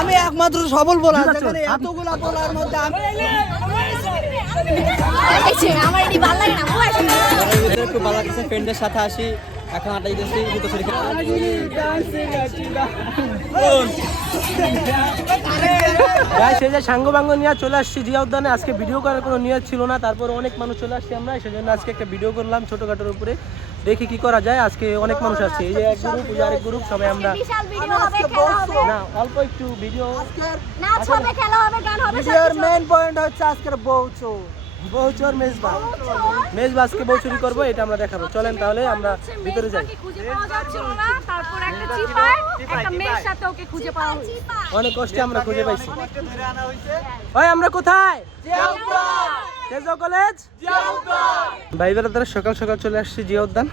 আমি একমাত্র সফল বলা যেখানে এতগুলা বলার মধ্যে খুব ভালো লাগছে ফ্রেন্ডের সাথে আসি এখন আড্ডা দিতেছি জুতো চুরি সেই যে সাঙ্গ বাঙ্গ নিয়ে চলে আসছি জিয়া উদ্যানে। আজকে ভিডিও করার কোনো নিয়ত ছিল না, তারপর অনেক মানুষ চলে আসছি আমরা, সেজন্য আজকে একটা ভিডিও করলাম ছোটখাটোর উপরে, দেখি কি করা যায়। আজকে অনেক মানুষ আসছে, এই যে এক গ্রুপ ওই আরেক গ্রুপ, সবাই আমরা না অল্প একটু ভিডিও মেইন পয়েন্ট হচ্ছে আজকের বউচোর মেজবা আজকে বউ চুরি করবো, এটা আমরা দেখাবো। চলেন তাহলে আমরা ভিতরে যাই। অনেক কষ্টে আমরা খুঁজে পাইছি। ভাই আমরা কোথায়? কলেজ ভাই বেড়াতারা সকাল সকাল চলে আসছি জিয়া উদ্যান।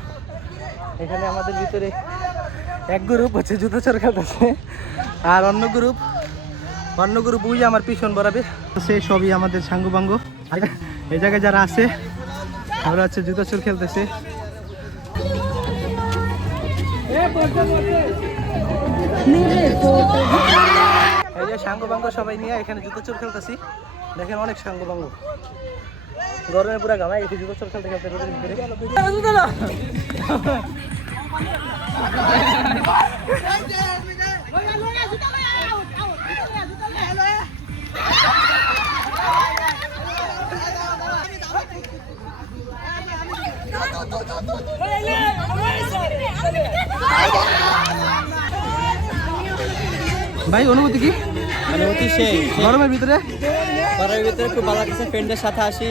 এখানে আমাদের ভিতরে এক গ্রুপ হচ্ছে জুতো চোর খেলতেছে, আর অন্য গ্রুপ ওই আমার পিছন বরাবে, সে সবই আমাদের সাঙ্গু বাঙ্গু। এই জায়গায় যারা আছে আমরা হচ্ছে জুতো চোর খেলতেছে। এই যে সাঙ্গু বাঙ্গু সবাই নিয়ে এখানে জুতো চোর খেলতেছি। দেখেন অনেক সাঙ্গু বাঙ্গু, গরমে পুরা ঘামাই গেছি জুতো চোর খেলতে খেলতে রোদের ভিতরে। ভাই অনুভূতি কি? অনুভূতি সেই গরমের ভিতরে খুব ভালো লাগছে ফ্রেন্ডের সাথে আসি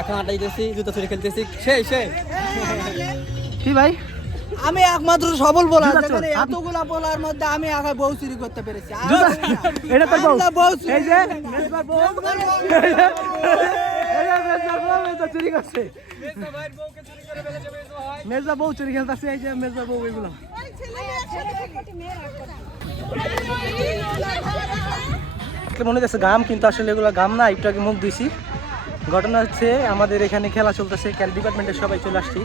এখন আড্ডা দিতেছি জুতো চুরি খেলতেছি সেই কি ভাই? আমি একমাত্র সফল বলা যেখানে এতগুলা বলার মধ্যে আমি আগে বউ চুরি করতে পেরেছি। এটা তো বউ, এই যে চুরি করছে, মেজবা বউ চুরি খেলতেছে। এই যে মেজবা বউ, এগুলো মনে হচ্ছে গাম, কিন্তু আসলে এগুলো গাম না, একটু আগে মুখ দিছি। ঘটনা হচ্ছে আমাদের এখানে খেলা চলতেছে, খেলা ডিপার্টমেন্টের সবাই চলে আসছি।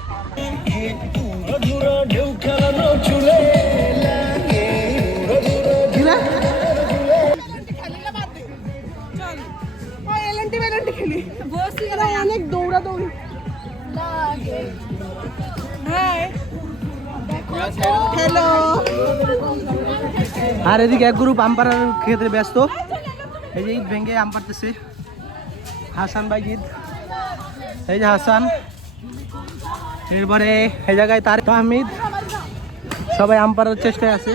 অনেক দৌড়াদৌড়ি হ্যালো। আর এদিকে এক গ্রুপ আম্পায়ারের ক্ষেত্রে ব্যস্ত, এই যে ঈদ ভেঙে আম পারতেছে হাসান ভাই ঈদ, এই যে হাসান, এরপরে এই জায়গায় তার আহমেদ, সবাই আম পাড়ার চেষ্টায় আছে।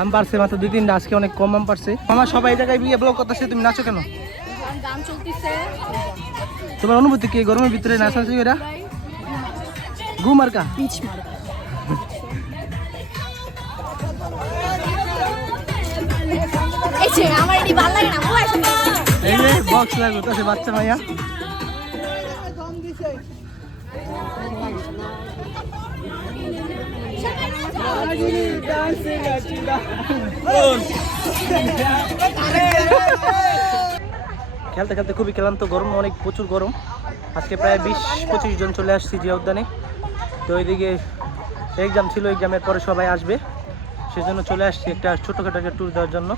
আম পারছে মাত্র 2-3টা, আজকে অনেক কম আম পারছে। আমার সবাই এই জায়গায় বিয়ে ব্লগ করতেছে, তুমি নাচো কেন? তোমার অনুভূতি কি গরমের ভিতরে নাচানাচি এরা? ঘুম আর কা এই যে বক্স লাগতেছে বাচ্চা মাইয়া। খেলতে খেলতে খুবই ক্লান্ত, গরম অনেক, প্রচুর গরম। আজকে প্রায় 20-25 জন চলে আসছি জিয়া উদ্যানে। তো ওইদিকে এক্সাম ছিল, এক্সামের পরে সবাই আসবে, সেজন্য চলে আসছি একটা ছোটোখাটো একটা ট্যুর দেওয়ার জন্য।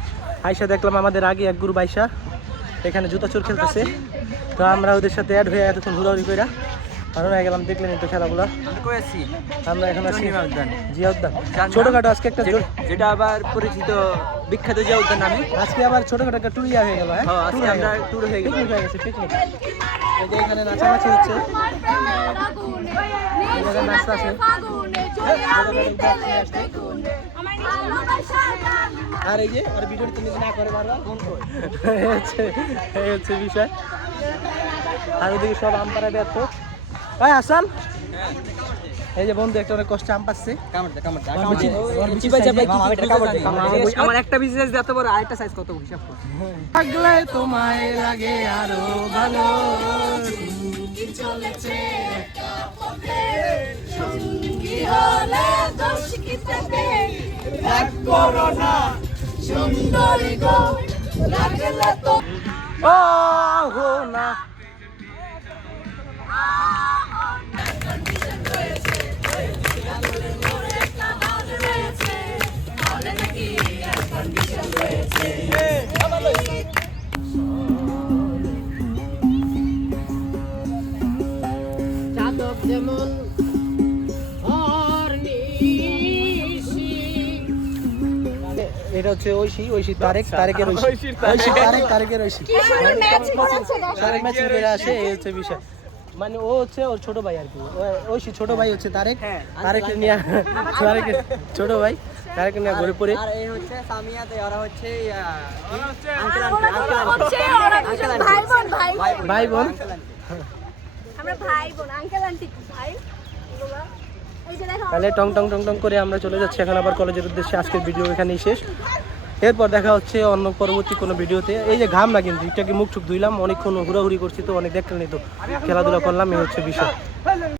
আয়সা দেখলাম আমাদের আগে এক গ্রুপ আয়সা এখানে জুতা চোর খেলতেছে, তো আমরা ওদের সাথে অ্যাড হয়ে এতক্ষণ ঘোরাঘুরি করে ভালো হয়ে গেলাম। দেখলেন তো খেলাগুলো। আমরা এখন আছি জিয়া উদ্যান, ছোটখাটো আজকে একটা, যেটা আবার পরিচিত বিখ্যাত জিয়া উদ্যান নামে আজকে আবার ছোটখাটো একটা ট্যুর হয়ে গেল। হ্যাঁ, ট্যুর হয়ে গেছে, পিকনিক। এই যে এখানে নাচানাচি হচ্ছে, নাচতে আছে। আর এই যে আর ভিডিও তুমি না করে বারবার ফোন করো, এই হচ্ছে বিষয়। আর ওদিকে সব আম পাড়া ব্যর্থ। ভাই আসান, এই যে বন্ধু একটা অনেক কষ্টে আম পাচ্ছে। আমার একটা বিজনেস এত বড়, আরেকটা সাইজ কত হিসাব কর। লাগলে তোমায় লাগে আরো ভালো, এটা হচ্ছে ঐশী তারেকের ঐশী তারেকের ঐশী তারেক ম্যাচিং করে আসে, এই হচ্ছে বিষয়। মানে ও হচ্ছে ওর ছোট ভাই আর কি, ঐশী ছোট ভাই হচ্ছে তারেককে নিয়ে তারেকের ছোট ভাই তারেককে নিয়ে ঘুরে পড়ে। আর এই হচ্ছে সামিয়াতে, ওরা হচ্ছে ভাই বোন আমরা ভাই বোন আঙ্কেল আন্টি ভাই এগুলা এই যে দেখো তাহলে টং টং টং টং করে আমরা চলে যাচ্ছি এখন আবার কলেজের উদ্দেশ্যে। আজকের ভিডিও এখানেই শেষ, এরপর দেখা হচ্ছে অন্য পরবর্তী কোনো ভিডিওতে। এই যে ঘাম না কিন্তু এটাকে মুখ টুক ধুইলাম, অনেকক্ষণ ঘোরাঘুরি করছি তো, অনেক দেখতে নিত খেলাধুলা করলাম, এই হচ্ছে বিষয়।